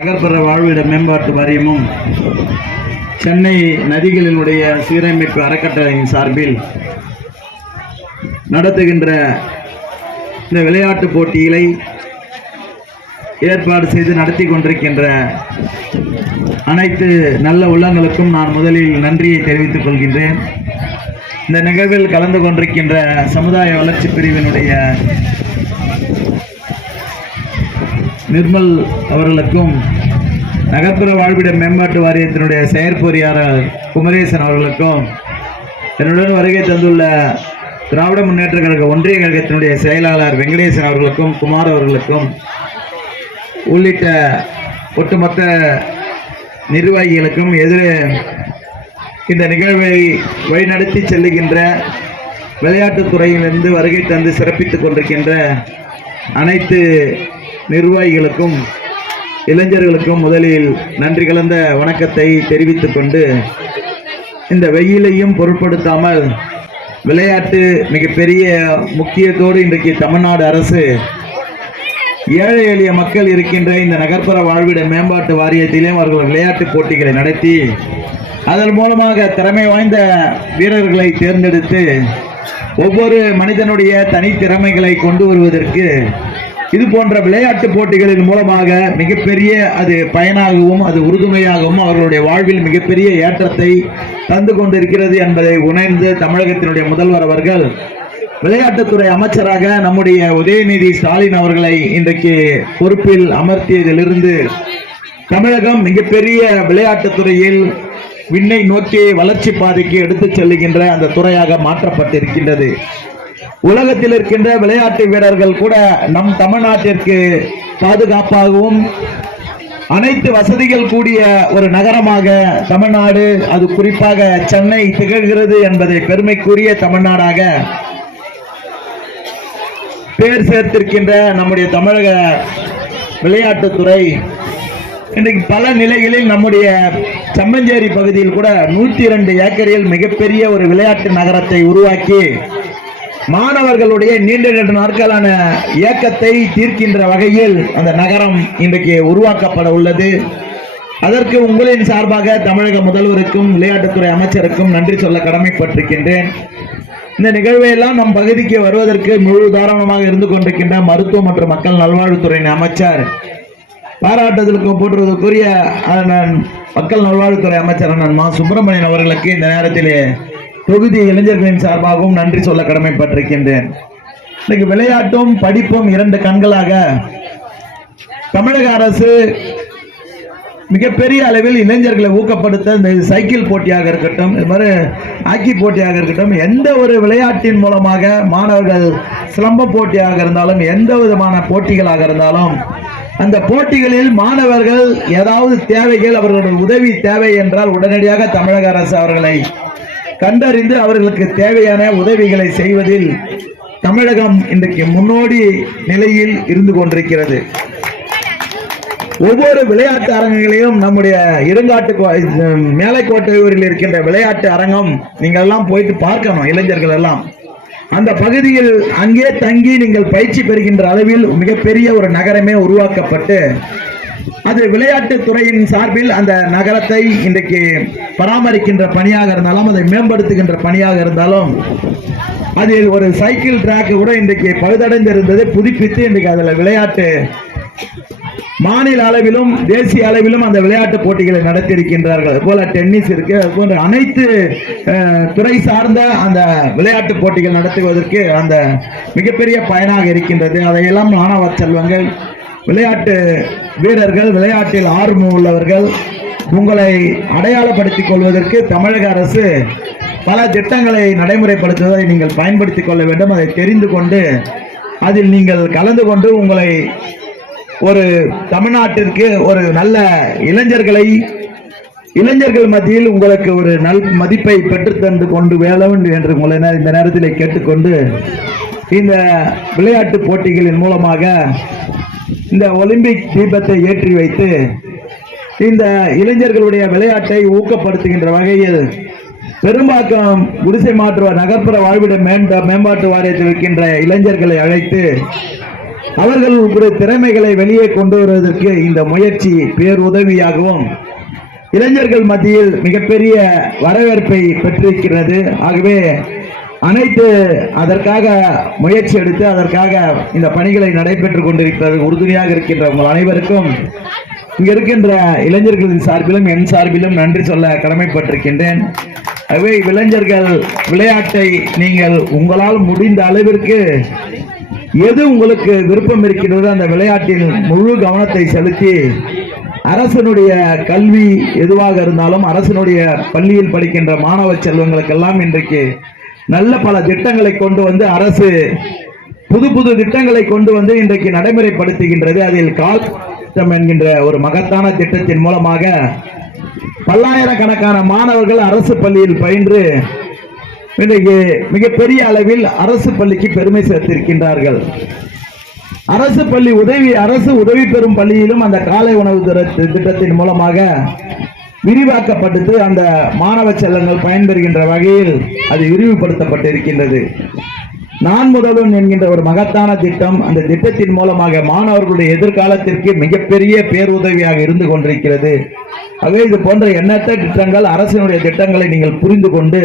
நகர்ப்புற வாழ்விட மேம்பாட்டு வாரியமும் சென்னை நதிகளினுடைய சீரமைப்பு அறக்கட்டளையின் சார்பில் நடத்துகின்ற இந்த விளையாட்டுப் போட்டிகளை ஏற்பாடு செய்து நடத்தி கொண்டிருக்கின்ற அனைத்து நல்ல உள்ளங்களுக்கும் நான் முதலில் நன்றியை தெரிவித்துக் கொள்கின்றேன். இந்த நிகழ்வில் கலந்து கொண்டிருக்கின்ற சமுதாய வளர்ச்சி பிரிவினுடைய நிர்மல் அவர்களுக்கும் நகர்ப்புற வாழ்விட மேம்பாட்டு வாரியத்தினுடைய செயற்பொறியாளர் குமரேசன் அவர்களுக்கும் என்னுடன் வருகை தந்துள்ள திராவிட முன்னேற்ற கழக ஒன்றிய கழகத்தினுடைய செயலாளர் வெங்கடேசன் அவர்களுக்கும் குமார் அவர்களுக்கும் உள்ளிட்ட ஒட்டுமொத்த நிர்வாகிகளுக்கும் எதிரே இந்த நிகழ்வை வழிநடத்தி செல்லுகின்ற விளையாட்டுத் துறையிலிருந்து வருகை தந்து சிறப்பித்துக் கொண்டிருக்கின்ற அனைத்து நிர்வாகிகளுக்கும் இளைஞர்களுக்கும் முதலில் நன்றி கலந்த வணக்கத்தை தெரிவித்துக் கொண்டு இந்த வெயிலையும் பொருட்படுத்தாமல் விளையாட்டு மிகப்பெரிய முக்கியத்தோடு இன்றைக்கு தமிழ்நாடு அரசு ஏழை எளிய மக்கள் இருக்கின்ற இந்த நகர்ப்புற வாழ்விட மேம்பாட்டு வாரியத்திலேயும் அவர்கள் விளையாட்டுப் போட்டிகளை நடத்தி அதன் மூலமாக திறமை வாய்ந்த வீரர்களை தேர்ந்தெடுத்து ஒவ்வொரு மனிதனுடைய தனித்திறமைகளை கொண்டு வருவதற்கு இது போன்ற விளையாட்டு போட்டிகளின் மூலமாக மிகப்பெரிய அது பயனாகவும் அது உறுதுமையாகவும் அவர்களுடைய வாழ்வில் மிகப்பெரிய ஏற்றத்தை தந்து கொண்டிருக்கிறது என்பதை உணர்ந்து தமிழகத்தினுடைய முதல்வர் அவர்கள் விளையாட்டுத்துறை அமைச்சராக நம்முடைய உதயநிதி ஸ்டாலின் அவர்களை இன்றைக்கு பொறுப்பில் அமர்த்தியதிலிருந்து தமிழகம் மிகப்பெரிய விளையாட்டுத்துறையில் விண்ணை நோக்கி வளர்ச்சி பாதைக்கு எடுத்துச் செல்லுகின்ற அந்த துறையாக மாற்றப்பட்டிருக்கின்றது. உலகத்தில் இருக்கின்ற விளையாட்டு வீரர்கள் கூட நம் தமிழ்நாட்டிற்கு பாதுகாப்பாகவும் அனைத்து வசதிகள் கூடிய ஒரு நகரமாக தமிழ்நாடு அது குறிப்பாக சென்னை திகழ்கிறது என்பதை பெருமைக்குரிய தமிழ்நாடாக பேர் சேர்த்திருக்கின்ற நம்முடைய தமிழக விளையாட்டுத்துறை இன்றைக்கு பல நிலைகளில் நம்முடைய சம்மஞ்சேரி பகுதியில் கூட நூற்றி இரண்டு ஏக்கரில் மிகப்பெரிய ஒரு விளையாட்டு நகரத்தை உருவாக்கி மாணவர்களுடைய நீண்ட நீண்ட நாட்களான இயக்கத்தை தீர்க்கின்ற வகையில் அந்த நகரம் இன்றைக்கு உருவாக்கப்பட உள்ளது. அதற்கு உங்களின் சார்பாக தமிழக முதல்வருக்கும் விளையாட்டுத்துறை அமைச்சருக்கும் நன்றி சொல்ல கடமைப்பட்டிருக்கின்றேன். இந்த நிகழ்வையெல்லாம் நம் பகுதிக்கு வருவதற்கு முழு உதாரணமாக இருந்து கொண்டிருக்கின்ற மருத்துவ மற்றும் மக்கள் நல்வாழ்வுத்துறையின் அமைச்சர் பாராட்டுதலுக்கு போற்றுவதற்குரிய மக்கள் நல்வாழ்வுத்துறை அமைச்சர் அண்ணன் மா. சுப்பிரமணியன் அவர்களுக்கு இந்த நேரத்திலே தொகுதி இளைஞர்களின் சார்பாகவும் நன்றி சொல்ல கடமைப்பட்டிருக்கின்றேன். இன்னைக்கு விளையாட்டும் படிப்பும் இரண்டு கண்களாக தமிழக அரசு மிகப்பெரிய அளவில் இளைஞர்களை ஊக்கப்படுத்த இந்த சைக்கிள் போட்டியாக இருக்கட்டும் இது மாதிரி ஹாக்கி போட்டியாக இருக்கட்டும் எந்த ஒரு விளையாட்டின் மூலமாக மாணவர்கள் சிலம்ப போட்டியாக இருந்தாலும் எந்த விதமான போட்டிகளாக இருந்தாலும் அந்த போட்டிகளில் மாணவர்கள் ஏதாவது தேவைகள் அவர்களுடைய உதவி தேவை என்றால் உடனடியாக தமிழக அரசு அவர்களை கண்டறிந்து அவர்களுக்கு தேவையான உதவிகளை செய்வதில் தமிழகம் இன்றைக்கு முன்னோடி நிலையில் இருந்து கொண்டிருக்கிறது. ஒவ்வொரு விளையாட்டு அரங்கங்களையும் நம்முடைய இருங்காட்டு கோ- மேலைக்கோட்டையூரில் இருக்கின்ற விளையாட்டு அரங்கம் நீங்கள் எல்லாம் போயிட்டு பார்க்கணும் இளைஞர்கள் எல்லாம். அந்த பகுதியில் அங்கே தங்கி நீங்கள் பயிற்சி பெறுகின்ற அளவில் மிகப்பெரிய ஒரு நகரமே உருவாக்கப்பட்டு அது விளையாட்டுத் துறையின் சார்பில் அந்த நகரத்தை இன்றைக்கு பராமரிக்கின்ற பணியாக இருந்தாலும் அதை மேம்படுத்துகின்ற பணியாக இருந்தாலும் அதில் ஒரு சைக்கிள் ட்ராக் கூட இன்றைக்கு பழுதடைந்திருந்தது புதுப்பித்து இன்றைக்கு அதில் விளையாட்டு மாநில அளவிலும் தேசிய அளவிலும் அந்த விளையாட்டு போட்டிகளை நடத்தியிருக்கின்றார்கள். போல டென்னிஸ் இருக்கு அது போன்ற அனைத்து துறை சார்ந்த அந்த விளையாட்டு போட்டிகள் நடத்துவதற்கு அந்த மிகப்பெரிய பயனாக இருக்கின்றது. அதையெல்லாம் மாணவ செல்வங்கள் விளையாட்டு வீரர்கள் விளையாட்டில் ஆர்வம் உள்ளவர்கள் உங்களை அடையாளப்படுத்திக் கொள்வதற்கு தமிழக அரசு பல திட்டங்களை நடைமுறைப்படுத்துவதை நீங்கள் பயன்படுத்திக் கொள்ள வேண்டும். அதை தெரிந்து கொண்டு அதில் நீங்கள் கலந்து கொண்டு உங்களை ஒரு தமிழ்நாட்டிற்கு ஒரு நல்ல இளைஞர்களை இளைஞர்கள் மத்தியில் உங்களுக்கு ஒரு நல் மதிப்பை பெற்றுத்தந்து கொண்டு வேண்டும் என்று உங்களை இந்த நேரத்தில் கேட்டுக்கொண்டு இந்த விளையாட்டு போட்டிகளின் மூலமாக இந்த ஒலிம்பிக் தீபத்தை ஏற்றி வைத்து இந்த இளைஞர்களுடைய விளையாட்டை ஊக்கப்படுத்துகின்ற வகையில் பெரும்பாக்கம் குடிசை மாற்று நகர்ப்புற வாழ்விட மேம்ப மேம்பாட்டு வாரியத்தில் இருக்கின்ற இளைஞர்களை அழைத்து அவர்களுடைய திறமைகளை வெளியே கொண்டு வருவதற்கு இந்த முயற்சி பேருதவியாகவும் இளைஞர்கள் மத்தியில் மிகப்பெரிய வரவேற்பை பெற்றிருக்கிறது. ஆகவே அனைத்து அதற்காக முயற்சி எடுத்து அதற்காக இந்த பணிகளை நடைபெற்றுக் கொண்டிருக்கிறது. உறுதுணையாக இருக்கின்ற உங்கள் அனைவருக்கும் இங்க இருக்கின்ற இளைஞர்களின் சார்பிலும் என் சார்பிலும் நன்றி சொல்ல கடமைப்பட்டிருக்கின்றேன். அவை இளைஞர்கள் விளையாட்டை நீங்கள் உங்களால் முடிந்த அளவிற்கு எது உங்களுக்கு விருப்பம் இருக்கின்றதோ அந்த விளையாட்டில் முழு கவனத்தை செலுத்தி அரசனுடைய கல்வி எதுவாக இருந்தாலும் அரசனுடைய பள்ளியில் படிக்கின்ற மாணவ செல்வங்களுக்கெல்லாம் இன்றைக்கு நல்ல பல திட்டங்களை கொண்டு வந்து அரசு புது புது திட்டங்களை கொண்டு வந்து இன்றைக்கு நடைமுறைப்படுத்துகின்றது. அதில் கால் திட்டம் என்கின்ற ஒரு மகத்தான திட்டத்தின் மூலமாக பல்லாயிரக்கணக்கான மாணவர்கள் அரசு பள்ளியில் பயின்று இன்றைக்கு மிகப்பெரிய அளவில் அரசு பள்ளிக்கு பெருமை சேர்த்திருக்கின்றார்கள். அரசு பள்ளி உதவி அரசு உதவி பெறும் பள்ளியிலும் அந்த காலை உணவு திட்டத்தின் மூலமாக விரிவாக்கப்பட்டு அந்த மாணவ செல்லங்கள் பயன்பெறுகின்ற வகையில் அது விரிவுபடுத்தப்பட்டிருக்கின்றது. நான் முதல்வன் என்கின்ற ஒரு மகத்தான திட்டம் அந்த திட்டத்தின் மூலமாக மாணவர்களுடைய எதிர்காலத்திற்கு மிகப்பெரிய பேருதவியாக இருந்து கொண்டிருக்கிறது. ஆகவே இது போன்ற எண்ணற்ற திட்டங்கள் அரசினுடைய திட்டங்களை நீங்கள் புரிந்து கொண்டு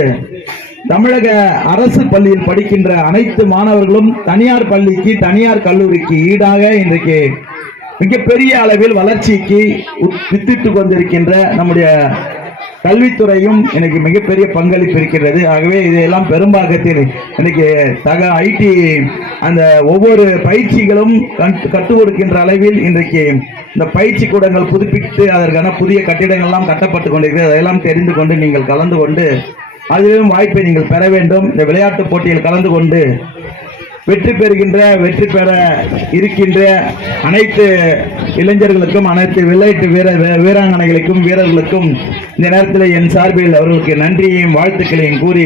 தமிழக அரசு பள்ளியில் படிக்கின்ற அனைத்து மாணவர்களும் தனியார் பள்ளிக்கு தனியார் கல்லூரிக்கு ஈடாக இன்றைக்கு மிகப்பெரிய அளவில் வளர்ச்சிக்கு உத்- வித்திட்டு கொண்டிருக்கின்ற நம்முடைய கல்வித்துறையும் எனக்கு மிகப்பெரிய பங்களிப்பு இருக்கிறது. ஆகவே இதையெல்லாம் பெரும்பாகத்தில் இன்னைக்கு தக ஐடி அந்த ஒவ்வொரு பயிற்சிகளும் கற்றுக் கொடுக்கின்ற அளவில் இன்றைக்கு இந்த பயிற்சி கூடங்கள் புதுப்பித்து அதற்கான புதிய கட்டிடங்கள்லாம் கட்டப்பட்டு கொண்டிருக்கிறது. அதையெல்லாம் தெரிந்து கொண்டு நீங்கள் கலந்து கொண்டு அதிலும் வாய்ப்பை நீங்கள் பெற வேண்டும். இந்த விளையாட்டு போட்டியில் கலந்து கொண்டு வெற்றி பெறுகின்ற வெற்றி பெற இருக்கின்ற அனைத்து இளைஞர்களுக்கும் அனைத்து விளையாட்டு வீர வீராங்கனைகளுக்கும் வீரர்களுக்கும் இந்த நேரத்தில் என் சார்பில் அவர்களுக்கு நன்றியையும் வாழ்த்துக்களையும் கூறி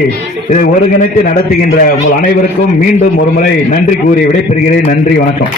இதை ஒருங்கிணைத்து நடத்துகின்ற உங்கள் அனைவருக்கும் மீண்டும் ஒருமுறை நன்றி கூறி விடைபெறுகிறேன். நன்றி வணக்கம்.